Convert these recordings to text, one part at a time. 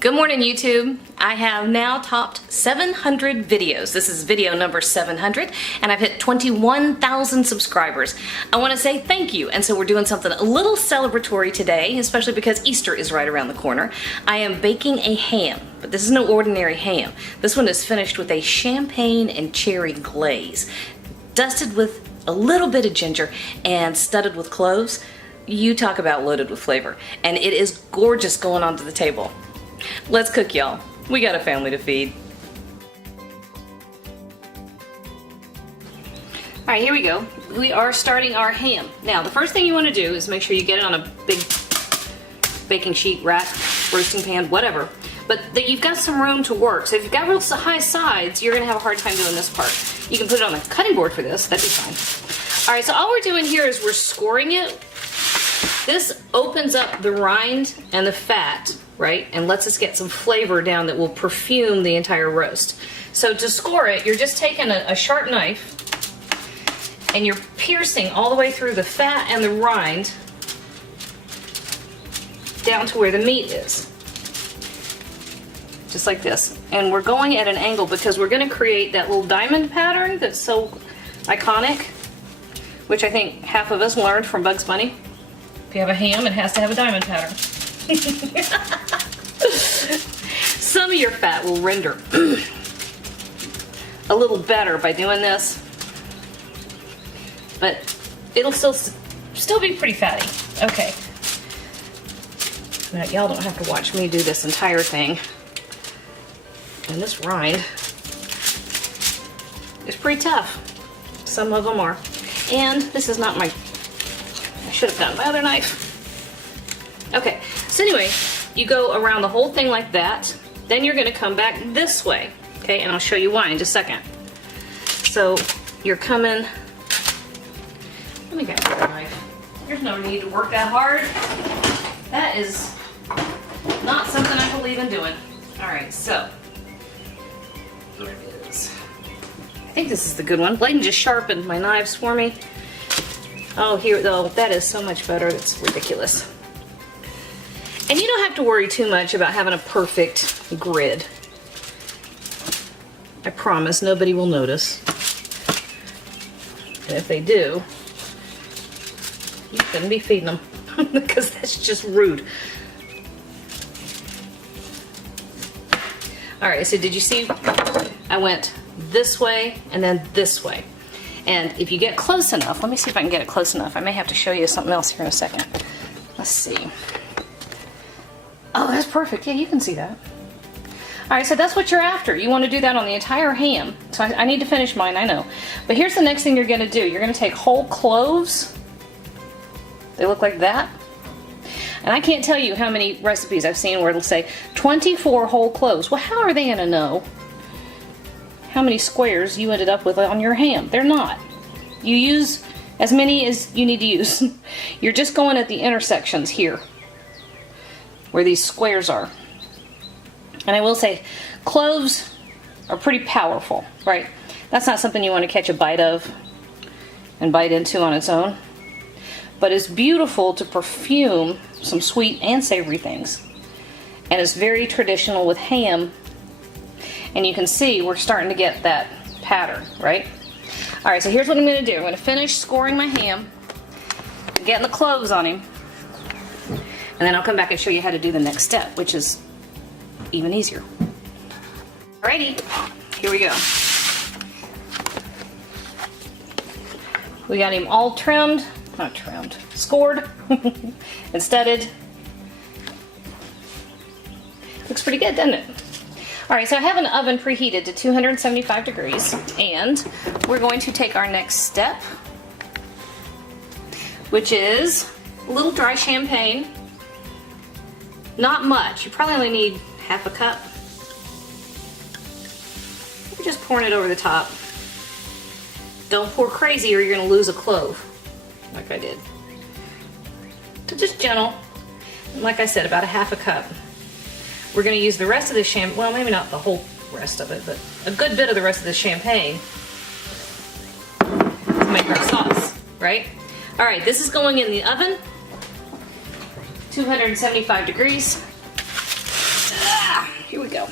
Good morning, YouTube. I have now topped 700 videos. This is video number 700, and I've hit 21,000 subscribers. I want to say thank you, and so we're doing something a little celebratory today, especially because Easter is right around the corner. I am baking a ham, but this is no ordinary ham. This one is finished with a champagne and cherry glaze, dusted with a little bit of ginger and studded with cloves. You talk about loaded with flavor, and it is gorgeous going onto the table. Let's cook, y'all. We got a family to feed. Alright, here we go. We are starting our ham. Now, the first thing you want to do is make sure you get it on a big baking sheet, rack, roasting pan, whatever. But that you've got some room to work. So if you've got real high sides, you're going to have a hard time doing this part. You can put it on the cutting board for this. That'd be fine. Alright, so all we're doing here is we're scoring it. This opens up the rind and the fat, right, and lets us get some flavor down that will perfume the entire roast. So to score it, you're just taking a sharp knife and you're piercing all the way through the fat and the rind down to where the meat is. Just like this. And we're going at an angle because we're going to create that little diamond pattern that's so iconic, which I think half of us learned from Bugs Bunny. If you have a ham, it has to have a diamond pattern. Some of your fat will render a little better by doing this, but it'll still be pretty fatty. Okay. Now, y'all don't have to watch me do this entire thing. And this rind is pretty tough. Some of them are. And this is not my... I should have gotten my other knife. Okay, so anyway, you go around the whole thing like that. Then you're going to come back this way. Okay, and I'll show you why in just a second. So you're coming... Let me get my other knife. There's no need to work that hard. That is not something I believe in doing. Alright, so... Here it is. I think this is the good one. Bladen just sharpened my knives for me. Oh, here, though, that is so much better. It's ridiculous. And you don't have to worry too much about having a perfect grid. I promise nobody will notice. And if they do, you shouldn't be feeding them because that's just rude. Alright, so did you see? I went this way and then this way. And if you get close enough, let me see if I can get it close enough. I may have to show you something else here in a second. Let's see. Oh, that's perfect. Yeah, you can see that. Alright, so that's what you're after. You want to do that on the entire ham. So I need to finish mine, I know. But here's the next thing you're going to do. You're going to take whole cloves. They look like that. And I can't tell you how many recipes I've seen where it'll say 24 whole cloves. Well, how are they going to know how many squares you ended up with on your ham? They're not. You use as many as you need to use. You're just going at the intersections here where these squares are. And I will say, cloves are pretty powerful, right? That's not something you want to catch a bite of and bite into on its own. But it's beautiful to perfume some sweet and savory things. And it's very traditional with ham. And you can see we're starting to get that pattern, right? Alright, so here's what I'm going to do. I'm going to finish scoring my ham, getting the cloves on him, and then I'll come back and show you how to do the next step, which is even easier. Alrighty, here we go. We got him all trimmed, not trimmed, scored and studded. Looks pretty good, doesn't it? Alright, so I have an oven preheated to 275 degrees, and we're going to take our next step, which is a little dry champagne. Not much. You probably only need half a cup. You're just pouring it over the top. Don't pour crazy or you're going to lose a clove, like I did. So just gentle. And like I said, about a half a cup. We're going to use the rest of the champagne, well, maybe not the whole rest of it, but a good bit of the rest of the champagne to make our sauce, right? Alright, this is going in the oven, 275 degrees. we go.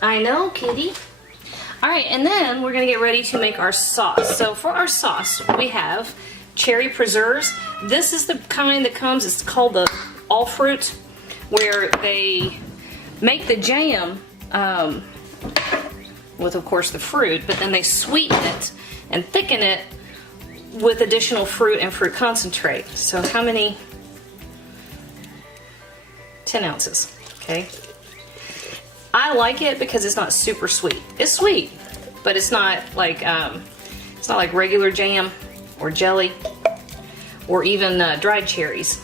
I know, kitty. All right, and then we're gonna get ready to make our sauce. So for our sauce, we have cherry preserves. This is the kind that comes, it's called the all fruit, where they make the jam with, of course, the fruit, but then they sweeten it and thicken it with additional fruit and fruit concentrate. So how many? 10 ounces, okay? I like it because it's not super sweet. It's sweet, but it's not like regular jam or jelly or even dried cherries.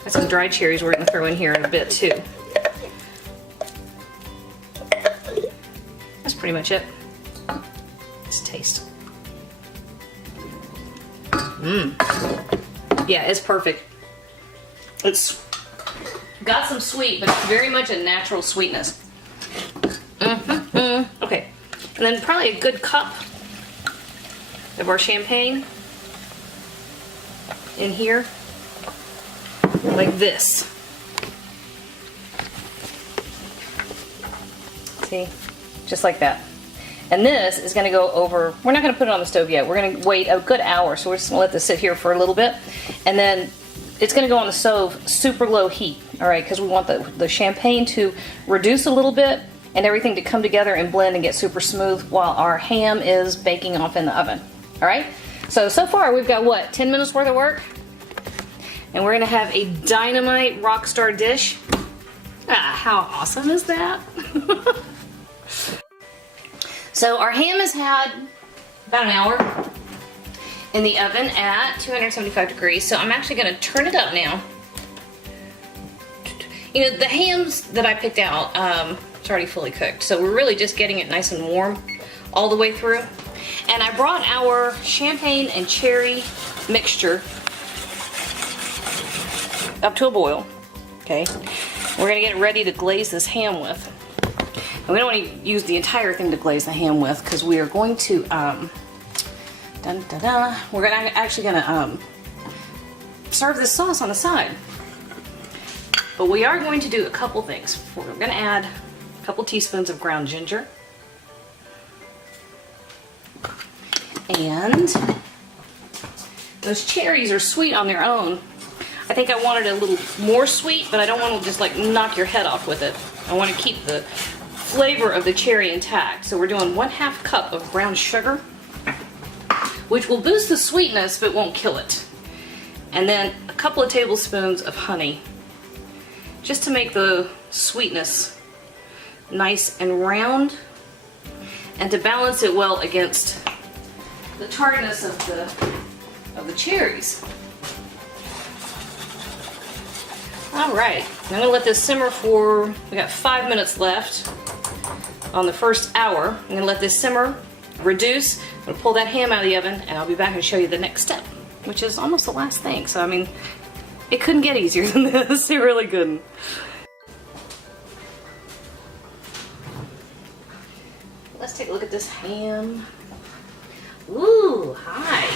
There's some dried cherries we're gonna throw in here in a bit too. That's pretty much it. Let's taste. Yeah, it's perfect. It's got some sweet, but it's very much a natural sweetness. Okay, and then probably a good cup of our champagne in here, like this. See, just like that. And this is gonna go over, we're not gonna put it on the stove yet. We're gonna wait a good hour, so we're just gonna let this sit here for a little bit. And then it's gonna go on the stove super low heat, all right, because we want the champagne to reduce a little bit and everything to come together and blend and get super smooth while our ham is baking off in the oven, all right? So far we've got what, 10 minutes worth of work? And we're gonna have a dynamite rock star dish. Ah, how awesome is that? So our ham has had about an hour in the oven at 275 degrees. So I'm actually gonna turn it up now. You know, the hams that I picked out, it's already fully cooked. So we're really just getting it nice and warm all the way through. And I brought our champagne and cherry mixture up to a boil, okay? We're gonna get ready to glaze this ham with. And we don't want to use the entire thing to glaze the ham with because we are going to, we're actually gonna serve this sauce on the side. But we are going to do a couple things. We're gonna add a couple teaspoons of ground ginger. And those cherries are sweet on their own. I think I wanted a little more sweet, but I don't want to just like knock your head off with it. I want to keep the flavor of the cherry intact. So we're doing 1/2 cup of brown sugar, which will boost the sweetness but won't kill it. And then a couple of tablespoons of honey, just to make the sweetness nice and round and to balance it well against the tardiness of the cherries. All right, I'm gonna let this simmer for, we got 5 minutes left on the first hour. I'm gonna let this simmer, reduce. I'm gonna pull that ham out of the oven and I'll be back and show you the next step, which is almost the last thing. So I mean, it couldn't get easier than this, it really couldn't. Let's take a look at this ham. Ooh, hi,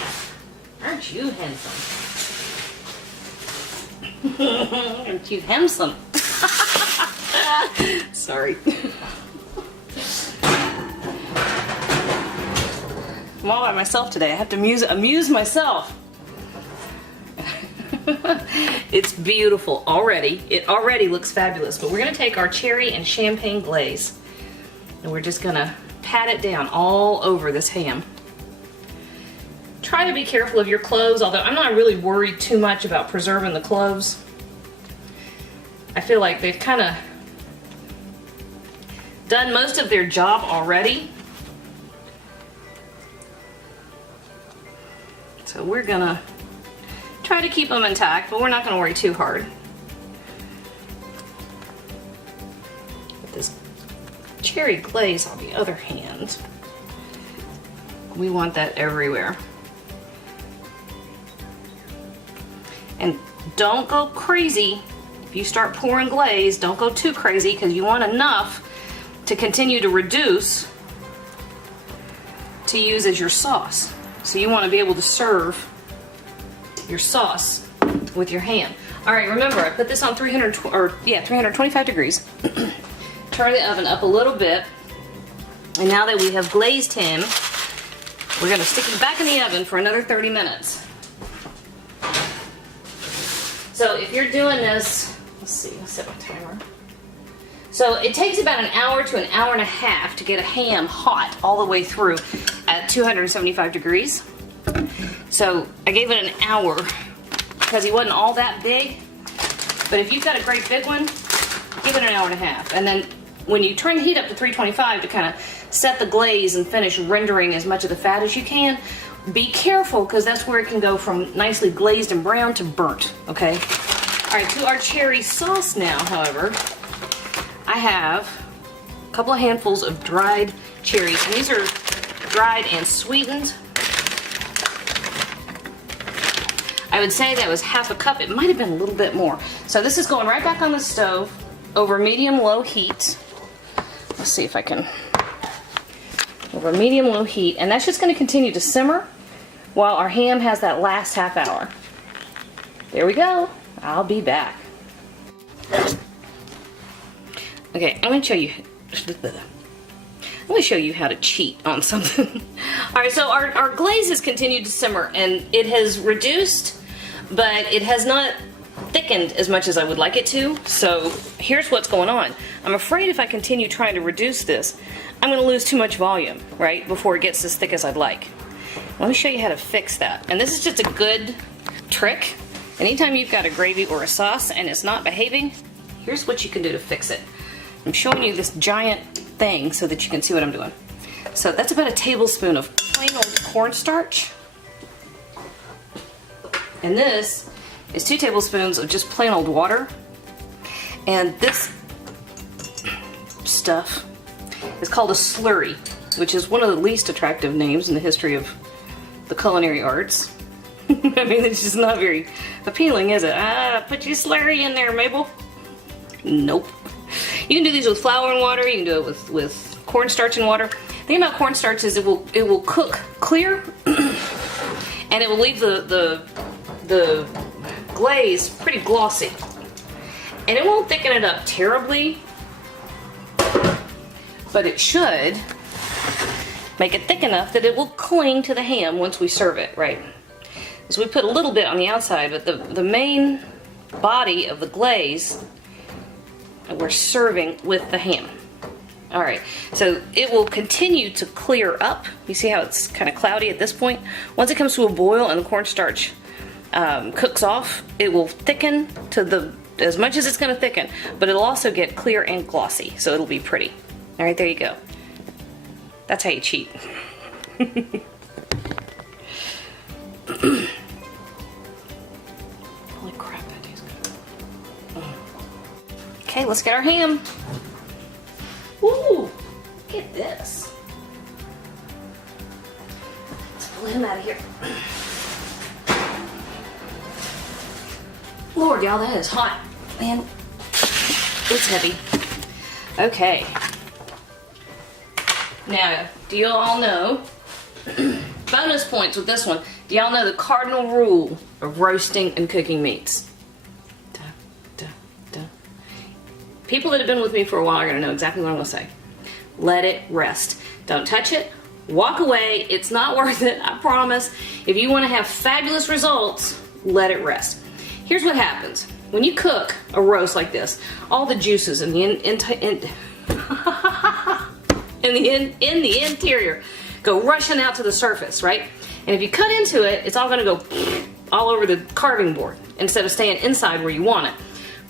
aren't you handsome? Aren't you handsome? Sorry. I'm all by myself today. I have to amuse myself. It's beautiful already. It already looks fabulous. But we're going to take our cherry and champagne glaze and we're just going to pat it down all over this ham. Try to be careful of your cloves, although I'm not really worried too much about preserving the cloves. I feel like they've kind of done most of their job already. So we're gonna try to keep them intact, but we're not gonna worry too hard. With this cherry glaze on the other hand, we want that everywhere. And don't go crazy. If you start pouring glaze, don't go too crazy because you want enough to continue to reduce to use as your sauce. So you want to be able to serve your sauce with your ham. All right, remember I put this on 325 degrees. Turn the oven up a little bit. And now that we have glazed ham, we're gonna stick it back in the oven for another 30 minutes. So if you're doing this, let's see, let's set my timer. So it takes about an hour to an hour and a half to get a ham hot all the way through at 275 degrees. So I gave it an hour because he wasn't all that big. But if you've got a great big one, give it an hour and a half. And then when you turn the heat up to 325 to kind of set the glaze and finish rendering as much of the fat as you can, be careful because that's where it can go from nicely glazed and brown to burnt, okay? All right, to our cherry sauce now, however, I have a couple of handfuls of dried cherries, and these are dried and sweetened. I would say that was half a cup. It might have been a little bit more. So this is going right back on the stove over medium-low heat. Let's see if I can, over medium-low heat, and that's just going to continue to simmer while our ham has that last half hour. There we go. I'll be back. Okay, I'm going to show you. I'm going to show you how to cheat on something. All right, so our glaze has continued to simmer, and it has reduced, but it has not thickened as much as I would like it to. So here's what's going on. I'm afraid if I continue trying to reduce this, I'm going to lose too much volume, right, before it gets as thick as I'd like. Let me show you how to fix that. And this is just a good trick. Anytime you've got a gravy or a sauce and it's not behaving, here's what you can do to fix it. I'm showing you this giant thing so that you can see what I'm doing. So that's about a tablespoon of plain old cornstarch. And this is 2 tablespoons of just plain old water. And this stuff is called a slurry, which is one of the least attractive names in the history of the culinary arts. I mean, it's just not very appealing, is it? Put your slurry in there, Mabel. Nope. You can do these with flour and water. You can do it with cornstarch and water. The thing about cornstarch is it will cook clear, and it will leave the glaze pretty glossy, and it won't thicken it up terribly, but it should make it thick enough that it will cling to the ham once we serve it, right? So we put a little bit on the outside, but the main body of the glaze we're serving with the ham. All right, so it will continue to clear up. You see how it's kind of cloudy at this point? Once it comes to a boil and the cornstarch cooks off, it will thicken to as much as it's going to thicken, but it'll also get clear and glossy, so it'll be pretty. All right, there you go. That's how you cheat. Holy crap, that tastes good. Okay, let's get our ham. Woo! Look at this. Let's pull him out of here. Lord, y'all, that is hot. Man, it's heavy. Okay. Now, do you all know, bonus points with this one, do y'all know the cardinal rule of roasting and cooking meats? People that have been with me for a while are going to know exactly what I'm going to say. Let it rest. Don't touch it. Walk away. It's not worth it, I promise. If you want to have fabulous results, let it rest. Here's what happens. When you cook a roast like this, all the juices in the interior go rushing out to the surface, right? And if you cut into it, it's all going to go all over the carving board instead of staying inside where you want it.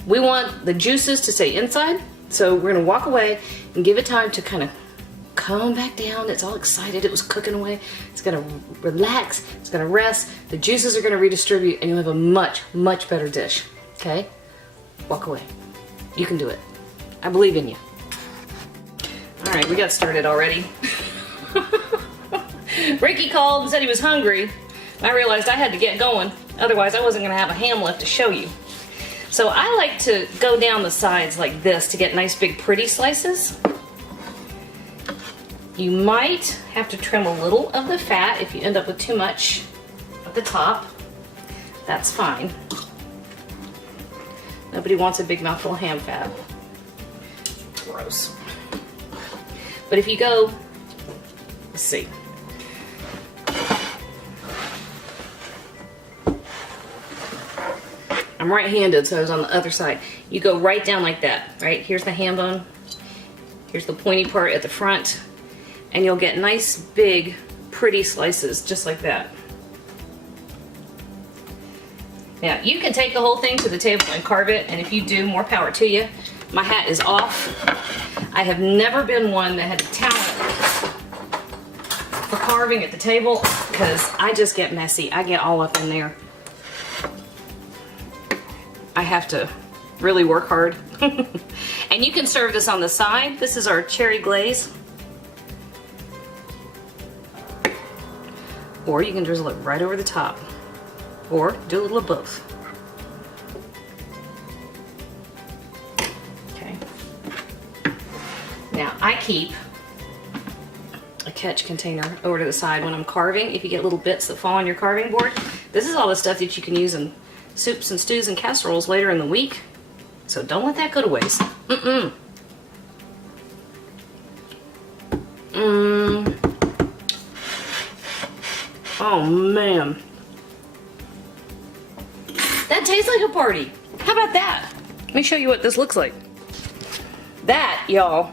We want the juices to stay inside, so we're going to walk away and give it time to kind of calm back down. It's all excited. It was cooking away. It's going to relax. It's going to rest. The juices are going to redistribute, and you'll have a much, much better dish. Okay? Walk away. You can do it. I believe in you. All right, we got started already. Ricky called and said he was hungry. I realized I had to get going. Otherwise, I wasn't going to have a ham left to show you. So I like to go down the sides like this to get nice big pretty slices. You might have to trim a little of the fat if you end up with too much at the top. That's fine. Nobody wants a big mouthful of ham fat. Gross. But if you go, let's see. I'm right-handed, so I was on the other side. You go right down like that, right? Here's the ham bone. Here's the pointy part at the front. And you'll get nice, big, pretty slices, just like that. Now, you can take the whole thing to the table and carve it, and if you do, more power to you. My hat is off. I have never been one that had the talent for carving at the table, because I just get messy. I get all up in there. I have to really work hard. And you can serve this on the side. This is our cherry glaze. Or you can drizzle it right over the top. Or do a little of both. Okay. Now I keep a catch container over to the side when I'm carving. If you get little bits that fall on your carving board, this is all the stuff that you can use in soups and stews and casseroles later in the week. So don't let that go to waste. Oh man. That tastes like a party. How about that? Let me show you what this looks like. That, y'all,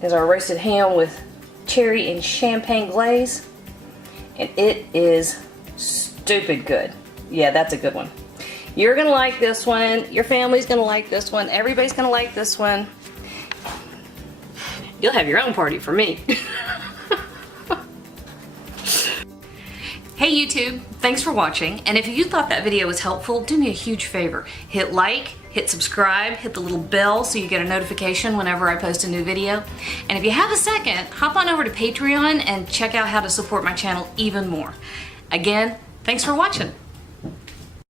is our roasted ham with cherry and champagne glaze. And it is stupid good. Yeah, that's a good one. You're gonna like this one. Your family's gonna like this one. Everybody's gonna like this one. You'll have your own party for me. Hey YouTube, thanks for watching. And if you thought that video was helpful, do me a huge favor. Hit like, hit subscribe, hit the little bell so you get a notification whenever I post a new video. And if you have a second, hop on over to Patreon and check out how to support my channel even more. Again, thanks for watching.